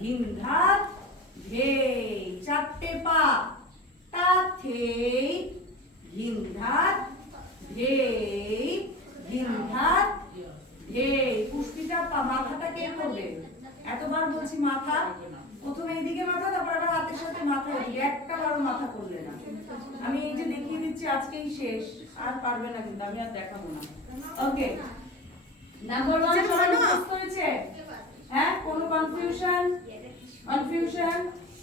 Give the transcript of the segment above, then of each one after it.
ঘিন ধাত ধেই, চারটে পা তা থেই ঘিন ধাত ধেই ঘিন ধাত ধেই। পুষ্পিটা মাথাটা কে করবে? এতবার বলছি মাথা, প্রথমে এইদিকে মাথা, তারপর আবার হাতের সাথে মাথা, একটা বারো মাথা করলে না। আমি এই যে দেখিয়ে দিচ্ছি আজকেই শেষ, আর পারবে না কিন্তু, আমি আর দেখাবো না। ওকে, নাম্বার 1 সবাই মুখস্থ হয়েছে? হ্যাঁ, কোনো কনফিউশন?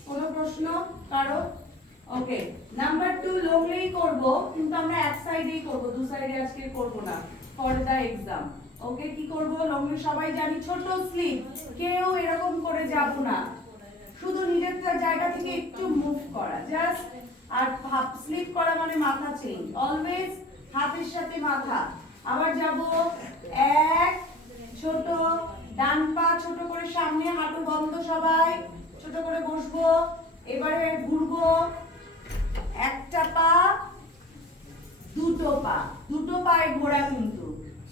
কোনো প্রশ্ন কারো? ওকে, নাম্বার 2 লংলেই করব, কিন্তু আমরা এক সাইডেই করব, দু সাইডে আজকে করব না ফর দা এক্সাম। ওকে, কি করব? লংলে সবাই জানি, ছোট স্লিপ, কেউ এরকম করে যাব না, শুধু নিজের জায়গা থেকে একটু মুভ করা জাস্ট। আর হাফ স্লিপ করা মানে মাথা চেঞ্জ, অলওয়েজ হাতের সাথে মাথা। আবার যাব, এক, ছোট, ডান পা ছোট করে সামনে, হাঁটু বন্ধ, সবাই ছোট করে বসবো। এবারে ঘুরবো, একটা পা, দুটো পা, দুটো পায়ে ঘোরা, কিন্তু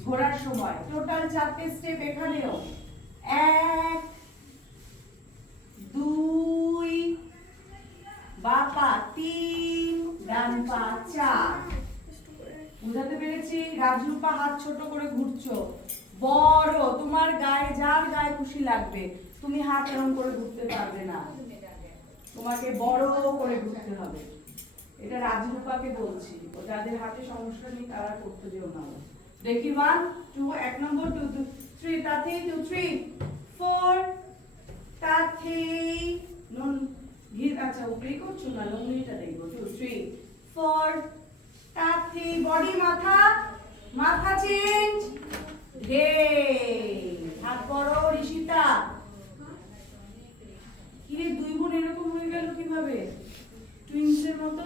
ঘোরার সময় টোটাল 4টে স্টেপ এখানেও। 1, 2, বাঁ পা 3, ডান পা 4। বুঝাতে পেরেছি? রাজু পা হাত ছোট করে ঘুরছো, বড়, তোমার গায়ে যার গায়ে খুশি লাগবে, তুমি হাত এরকম করে ঘুরতে পারবে না, তোমাকে বড় করে ঘুরতে হবে। এটা রাজরূপাকে বলছি, ও যাদের হাতে সমস্যা নেই তারা করতে যেও না। দেখি 1, 2, 1 নম্বর, 2, 2, 3, তাতে 2, 3, 4, তাতে নন ঘির, আচ্ছা উপরেই করছো না, লংলিটা দেখবো। 2, 3, 4, তাতে বডি, মাথা, মাথা চেঞ্জ, হে হাত বড়, ঋষিতা। কি রে, দুই বোন এরকম হয়ে গেল কিভাবে? টুইনসের মতো।